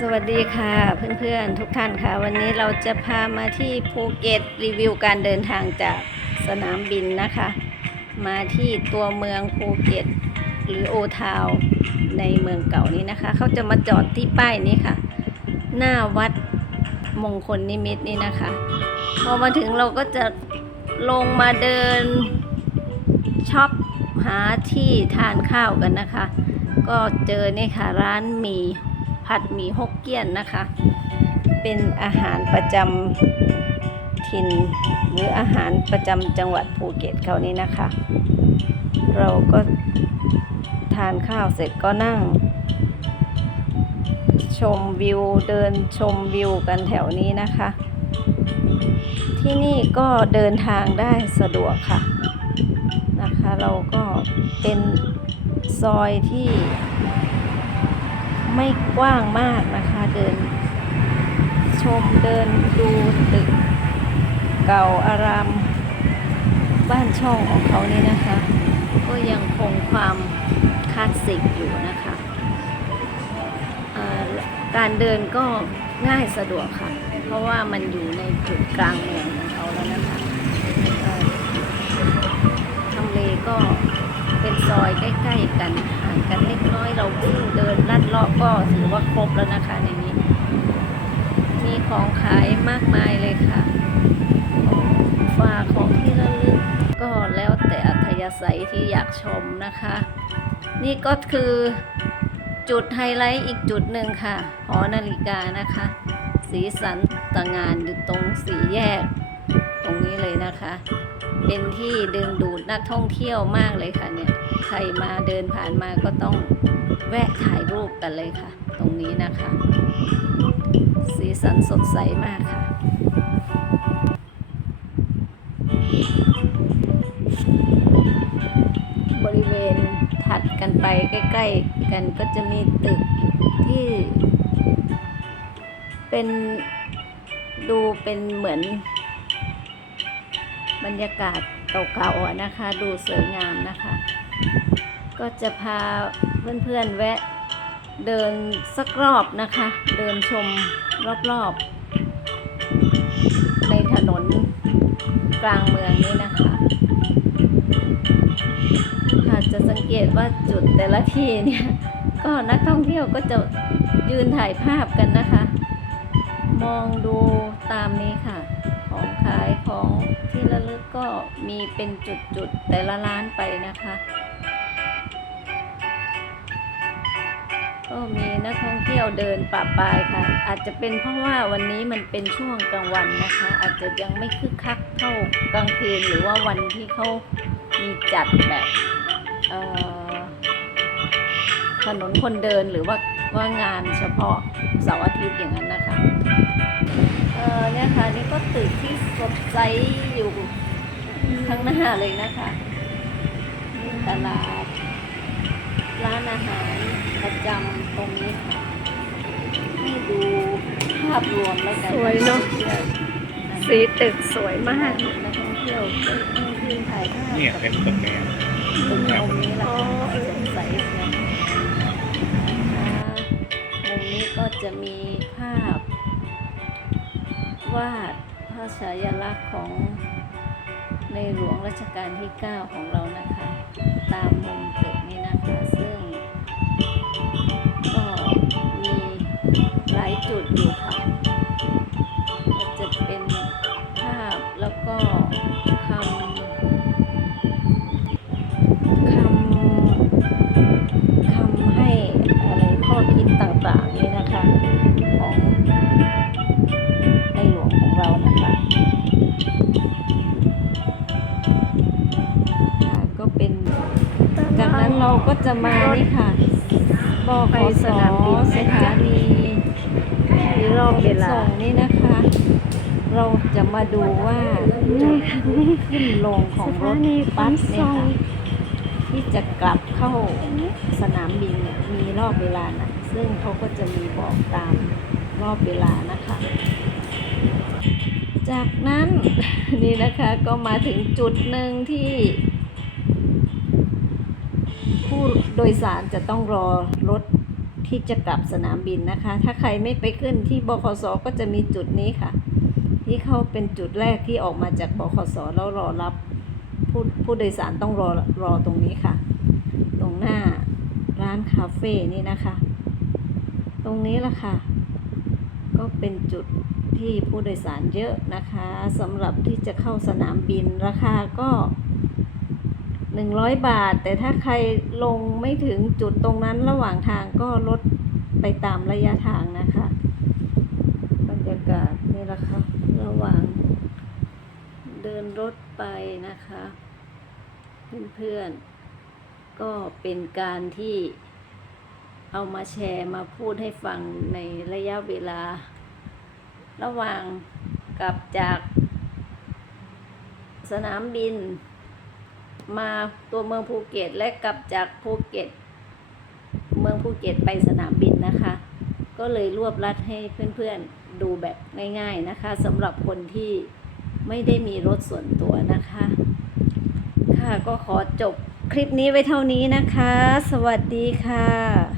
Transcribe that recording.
สวัสดีค่ะเพื่อนๆทุกท่านค่ะ วันนี้เราจะพามาที่ภูเก็ตรีวิวการเดินทางจากสนามบินนะคะ มาที่ตัวเมืองภูเก็ต หรือโอทาวในเมืองเก่านี้นะคะ เขาจะมาจอดที่ป้ายนี้ค่ะ หน้าวัดมงคลนิมิตนี่นะคะ พอมาถึงเราก็จะลงมาเดินช็อปหาที่ทานข้าวกันนะคะ ก็เจอนี่ค่ะร้านหมี่ ผัดหมี่ฮกเกี้ยนนะคะ เป็นอาหารประจำถิ่นหรืออาหารประจำจังหวัดภูเก็ตเขานี้นะคะ เราก็ทานข้าวเสร็จก็นั่ง ชมวิวเดินชมวิวกันแถวนี้นะคะ ที่นี่ก็เดินทางได้สะดวกค่ะนะคะ เราก็เป็นซอยที่ ไม่กว้างมากนะคะ เดิน ชมเดินดูตึก เก่าอาราม บ้านช่องของเขานี่นะคะ ก็ยังคงความคลาสสิกอยู่นะคะการเดินก็ง่ายสะดวกค่ะ เพราะว่ามันอยู่ในจุดกลางเมืองของเขาแล้วนะคะ ซอยใกล้ๆกันห่างกันเล็กน้อยเราวิ่งเดินลัดเลาะก็ถือว่าครบแล้วนะคะในนี้ มีของขายมากมายเลยค่ะของฝากของที่ระลึกก็แล้วแต่อัธยาศัยที่อยากชมนะคะ นี่ก็คือจุดไฮไลท์อีกจุดหนึ่งค่ะ หอนาฬิกานะคะ สีสันตางานอยู่ตรงสีแยก ตรงนี้เลยนะคะ เป็นที่ดึงดูดนักท่องเที่ยวมากเลยค่ะเนี่ยใครมาเดินผ่านมาก็ต้องแวะถ่ายรูปกันเลยค่ะ ตรงนี้นะคะ สีสันสดใสมากค่ะบริเวณถัดกันไปใกล้ๆกันก็จะมีตึกที่เป็นดูเป็นเหมือน บรรยากาศเก่าๆนะคะ ดูสวยงามนะคะ ก็จะพาเพื่อนๆแวะเดินสักรอบนะคะ เดินชมรอบๆ ในถนนกลางเมืองนี้นะคะอาจจะสังเกตว่าจุดแต่ละที่เนี่ย ก็นักท่องเที่ยวก็จะยืนถ่ายภาพกันนะคะ มองดูตามนี้ค่ะ ของขายของที่ระลึกก็มีเป็นจุดๆ แต่ละร้านไปนะคะ ก็มีนักท่องเที่ยวเดินป่าปายค่ะ อาจจะเป็นเพราะว่าวันนี้มันเป็นช่วงกลางวันนะคะ อาจจะยังไม่คึกคักเท่ากลางคืนหรือว่าวันที่เขามีจัดแบบถนนคนเดินหรือว่าว่างานเฉพาะเสาร์อาทิตย์อย่างนั้นนะคะ ออเนี่ยค่ะนี่ก็ตึกที่สดใสอยู่ข้างหน้าเลยนะคะนี่ตลาด ร้านอาหารประจำตรงนี้ค่ะให้ดูภาพรวมแล้วกันสวยเนอะสีตึกสวยมากนักท่องเที่ยวก็ให้ยืนถ่ายภาพเนี่ยกับเป็นตึกแดงตรงมุมนี้แหละอ๋อค่ะสดใสเชียวนะคะมุมนี้ก็จะมีภาพ วาดพระฉายาลักษณ์ของในหลวงรัชกาลที่ 9 ของเรานะคะ ตามมุมตึกนี้นะคะ ซึ่ง ก็มีหลายจุดอยู่ค่ะก็จะเป็นภาพแล้วก็คำ จะมานี่ค่ะบขไปสสนามบินสถานีมีรอบเวลาส่งนี่นะคะ เราจะมาดูว่าจุดขึ้นลงของรถบัสเนี่ยค่ะที่จะกลับเข้าสนามบินเนี่ยมีรอบเวลานะซึ่งเขาก็จะมีบอกตามรอบเวลานะคะ จากนั้นนี่นะคะก็มาถึงจุดหนึ่งที่ ผู้โดยสารจะต้องรอรถที่จะกลับสนามบินนะคะ ถ้าใครไม่ไปขึ้นที่บขสก็จะมีจุดนี้ค่ะ ที่เขาเป็นจุดแรกที่ออกมาจากบขสแล้วรอรับผู้ผู้โดยสารต้องรอรอตรงนี้ค่ะ ตรงหน้าร้านคาเฟ่นี่นะคะ ตรงนี้ละค่ะ ก็เป็นจุดที่ผู้โดยสารเยอะนะคะสำหรับที่จะเข้าสนามบินราคาก็ 100 บาท แต่ถ้าใครลงไม่ถึงจุดตรงนั้นระหว่างทางก็ลดไปตามระยะทางนะคะ บรรยากาศนี่ละค่ะระหว่าง เดินรถไปนะคะ เพื่อนๆ ก็เป็นการที่เอามาแชร์มาพูดให้ฟังในระยะเวลา ระหว่างกลับจากสนามบิน มาตัวเมืองภูเก็ตและกลับจากภูเก็ต เมืองภูเก็ตไปสนามบินนะคะ ก็เลยรวบรัดให้เพื่อนๆดูแบบง่ายๆนะคะสำหรับคนที่ไม่ได้มีรถส่วนตัวนะคะ ค่ะก็ขอจบคลิปนี้ไว้เท่านี้นะคะ สวัสดีค่ะ